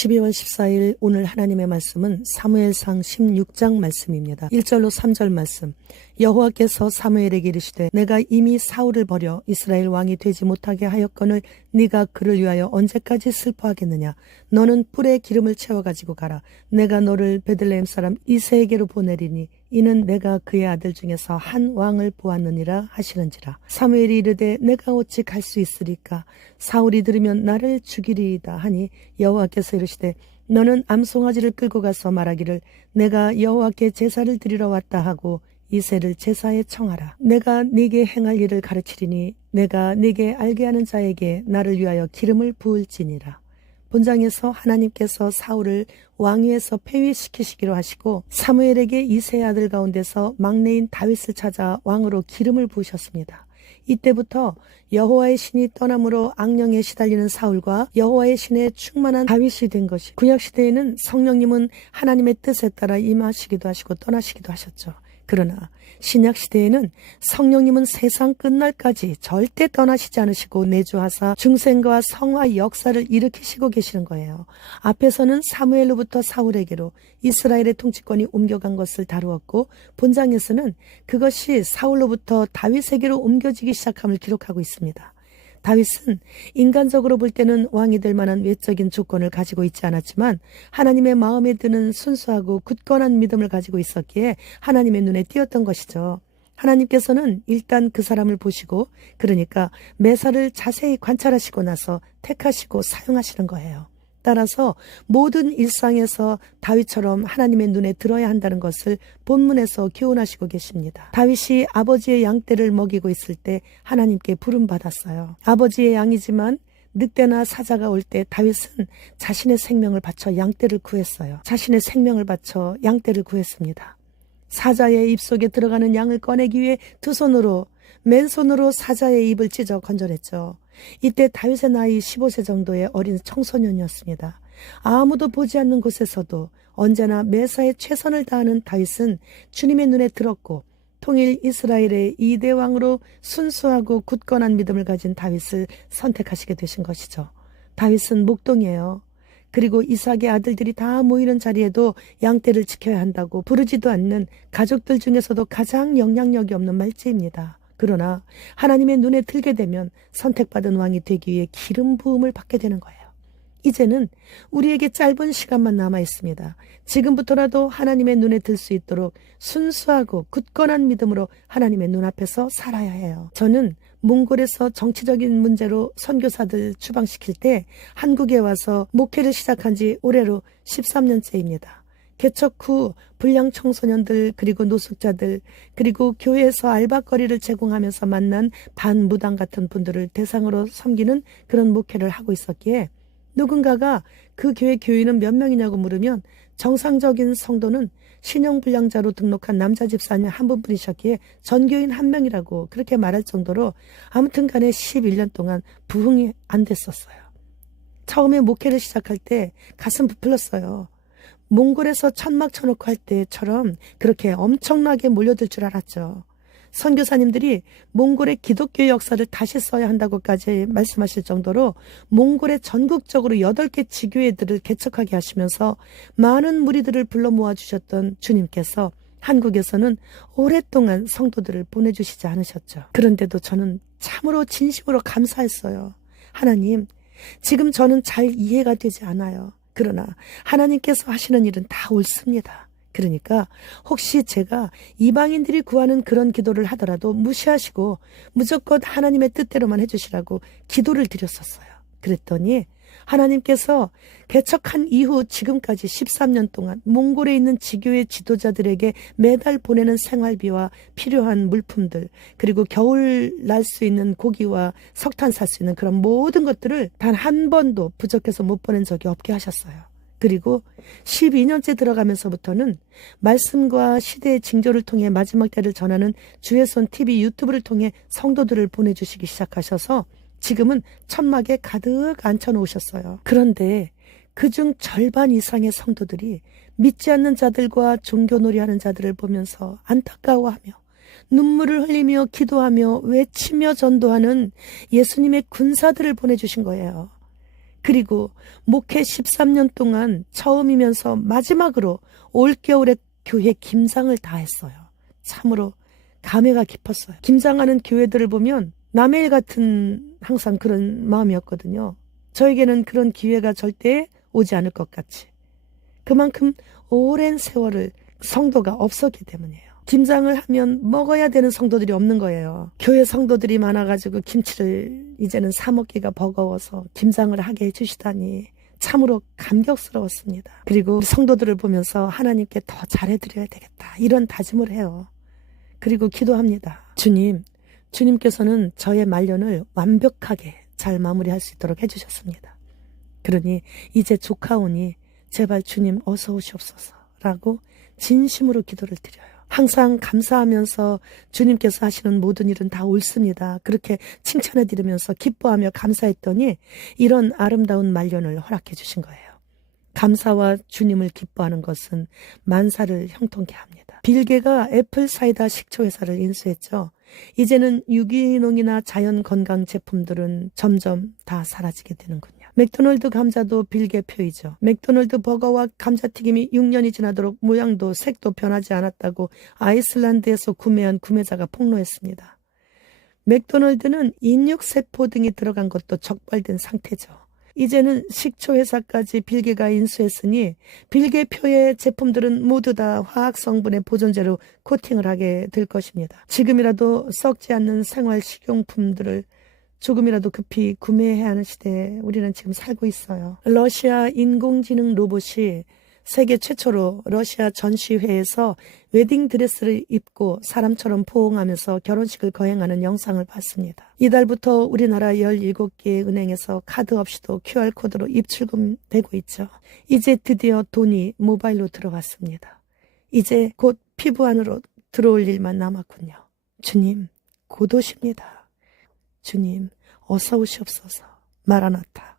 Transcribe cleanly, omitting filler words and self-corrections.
12월 14일 오늘 하나님의 말씀은 사무엘상 16장 말씀입니다. 1절로 3절 말씀. 여호와께서 사무엘에게 이르시되 내가 이미 사울을 버려 이스라엘 왕이 되지 못하게 하였거늘 네가 그를 위하여 언제까지 슬퍼하겠느냐. 너는 뿔에 기름을 채워가지고 가라. 내가 너를 베들레헴 사람 이새에게로 보내리니 이는 내가 그의 아들 중에서 한 왕을 보았느니라 하시는지라. 사무엘이 이르되 내가 어찌 갈 수 있으리까. 사울이 들으면 나를 죽이리이다 하니 여호와께서 이르시되 너는 암송아지를 끌고 가서 말하기를 내가 여호와께 제사를 드리러 왔다 하고 이새를 제사에 청하라. 내가 네게 행할 일을 가르치리니 내가 네게 알게 하는 자에게 나를 위하여 기름을 부을지니라. 본장에서 하나님께서 사울을 왕위에서 폐위시키시기로 하시고 사무엘에게 이새의 아들 가운데서 막내인 다윗을 찾아 왕으로 기름을 부으셨습니다. 이때부터 여호와의 신이 떠남으로 악령에 시달리는 사울과 여호와의 신에 충만한 다윗이 된 것이, 구약시대에는 성령님은 하나님의 뜻에 따라 임하시기도 하시고 떠나시기도 하셨죠. 그러나 신약시대에는 성령님은 세상 끝날까지 절대 떠나시지 않으시고 내주하사 중생과 성화 역사를 일으키시고 계시는 거예요. 앞에서는 사무엘로부터 사울에게로 이스라엘의 통치권이 옮겨간 것을 다루었고, 본장에서는 그것이 사울로부터 다윗에게로 옮겨지기 시작함을 기록하고 있습니다. 다윗은 인간적으로 볼 때는 왕이 될 만한 외적인 조건을 가지고 있지 않았지만 하나님의 마음에 드는 순수하고 굳건한 믿음을 가지고 있었기에 하나님의 눈에 띄었던 것이죠. 하나님께서는 일단 그 사람을 보시고, 그러니까 매사를 자세히 관찰하시고 나서 택하시고 사용하시는 거예요. 따라서 모든 일상에서 다윗처럼 하나님의 눈에 들어야 한다는 것을 본문에서 교훈하시고 계십니다. 다윗이 아버지의 양떼를 먹이고 있을 때 하나님께 부름받았어요. 아버지의 양이지만 늑대나 사자가 올 때 다윗은 자신의 생명을 바쳐 양떼를 구했어요. 자신의 생명을 바쳐 양떼를 구했습니다. 사자의 입속에 들어가는 양을 꺼내기 위해 두 손으로, 맨손으로 사자의 입을 찢어 건져냈죠. 이때 다윗의 나이 15세 정도의 어린 청소년이었습니다. 아무도 보지 않는 곳에서도 언제나 매사에 최선을 다하는 다윗은 주님의 눈에 들었고, 통일 이스라엘의 2대 왕으로 순수하고 굳건한 믿음을 가진 다윗을 선택하시게 되신 것이죠. 다윗은 목동이에요. 그리고 이삭의 아들들이 다 모이는 자리에도 양떼를 지켜야 한다고 부르지도 않는 가족들 중에서도 가장 영향력이 없는 말째입니다. 그러나 하나님의 눈에 들게 되면 선택받은 왕이 되기 위해 기름 부음을 받게 되는 거예요. 이제는 우리에게 짧은 시간만 남아 있습니다. 지금부터라도 하나님의 눈에 들 수 있도록 순수하고 굳건한 믿음으로 하나님의 눈앞에서 살아야 해요. 저는 몽골에서 정치적인 문제로 선교사들 추방시킬 때 한국에 와서 목회를 시작한 지 올해로 13년째입니다. 개척 후 불량 청소년들, 그리고 노숙자들, 그리고 교회에서 알바거리를 제공하면서 만난 반무당 같은 분들을 대상으로 섬기는 그런 목회를 하고 있었기에, 누군가가 그 교회 교인은 몇 명이냐고 물으면 정상적인 성도는 신용불량자로 등록한 남자 집사님 한 분뿐이셨기에 전교인 한 명이라고 그렇게 말할 정도로 아무튼 간에 11년 동안 부흥이 안 됐었어요. 처음에 목회를 시작할 때 가슴 부풀렸어요. 몽골에서 천막 쳐놓고 할 때처럼 그렇게 엄청나게 몰려들 줄 알았죠. 선교사님들이 몽골의 기독교 역사를 다시 써야 한다고까지 말씀하실 정도로 몽골의 전국적으로 8개 지교회들을 개척하게 하시면서 많은 무리들을 불러 모아주셨던 주님께서 한국에서는 오랫동안 성도들을 보내주시지 않으셨죠. 그런데도 저는 참으로 진심으로 감사했어요. 하나님, 지금 저는 잘 이해가 되지 않아요. 그러나 하나님께서 하시는 일은 다 옳습니다. 그러니까 혹시 제가 이방인들이 구하는 그런 기도를 하더라도 무시하시고 무조건 하나님의 뜻대로만 해주시라고 기도를 드렸었어요. 그랬더니 하나님께서 개척한 이후 지금까지 13년 동안 몽골에 있는 지교회 지도자들에게 매달 보내는 생활비와 필요한 물품들, 그리고 겨울 날 수 있는 고기와 석탄 살 수 있는 그런 모든 것들을 단 한 번도 부족해서 못 보낸 적이 없게 하셨어요. 그리고 12년째 들어가면서부터는 말씀과 시대의 징조를 통해 마지막 때를 전하는 주의 손 TV 유튜브를 통해 성도들을 보내주시기 시작하셔서 지금은 천막에 가득 앉혀놓으셨어요. 그런데 그중 절반 이상의 성도들이 믿지 않는 자들과 종교놀이하는 자들을 보면서 안타까워하며 눈물을 흘리며 기도하며 외치며 전도하는 예수님의 군사들을 보내주신 거예요. 그리고 목회 13년 동안 처음이면서 마지막으로 올겨울에 교회 김장을 다 했어요. 참으로 감회가 깊었어요. 김장하는 교회들을 보면 남의 일 같은 항상 그런 마음이었거든요. 저에게는 그런 기회가 절대 오지 않을 것 같이. 그만큼 오랜 세월을 성도가 없었기 때문이에요. 김장을 하면 먹어야 되는 성도들이 없는 거예요. 교회 성도들이 많아가지고 김치를 이제는 사 먹기가 버거워서 김장을 하게 해주시다니 참으로 감격스러웠습니다. 그리고 성도들을 보면서 하나님께 더 잘해드려야 되겠다 이런 다짐을 해요. 그리고 기도합니다. 주님께서는 저의 말년을 완벽하게 잘 마무리할 수 있도록 해주셨습니다. 그러니 이제 조카오니 제발 주님 어서 오시옵소서 라고 진심으로 기도를 드려요. 항상 감사하면서 주님께서 하시는 모든 일은 다 옳습니다. 그렇게 칭찬해 드리면서 기뻐하며 감사했더니 이런 아름다운 말년을 허락해 주신 거예요. 감사와 주님을 기뻐하는 것은 만사를 형통케 합니다. 빌 게가 애플 사이다 식초 회사를 인수했죠. 이제는 유기농이나 자연 건강 제품들은 점점 다 사라지게 되는군요. 맥도널드 감자도 빌 게 표이죠. 맥도널드 버거와 감자튀김이 6년이 지나도록 모양도 색도 변하지 않았다고 아이슬란드에서 구매한 구매자가 폭로했습니다. 맥도널드는 인육세포 등이 들어간 것도 적발된 상태죠. 이제는 식초 회사까지 빌 게가 인수했으니 빌 게 표의 제품들은 모두 다 화학 성분의 보존제로 코팅을 하게 될 것입니다. 지금이라도 썩지 않는 생활 식용품들을 조금이라도 급히 구매해야 하는 시대에 우리는 지금 살고 있어요. 러시아 인공지능 로봇이 세계 최초로 러시아 전시회에서 웨딩드레스를 입고 사람처럼 포옹하면서 결혼식을 거행하는 영상을 봤습니다. 이달부터 우리나라 17개의 은행에서 카드 없이도 QR코드로 입출금되고 있죠. 이제 드디어 돈이 모바일로 들어왔습니다. 이제 곧 피부 안으로 들어올 일만 남았군요. 주님, 곧 오십니다. 주님, 어서 오시옵소서. 마라나타.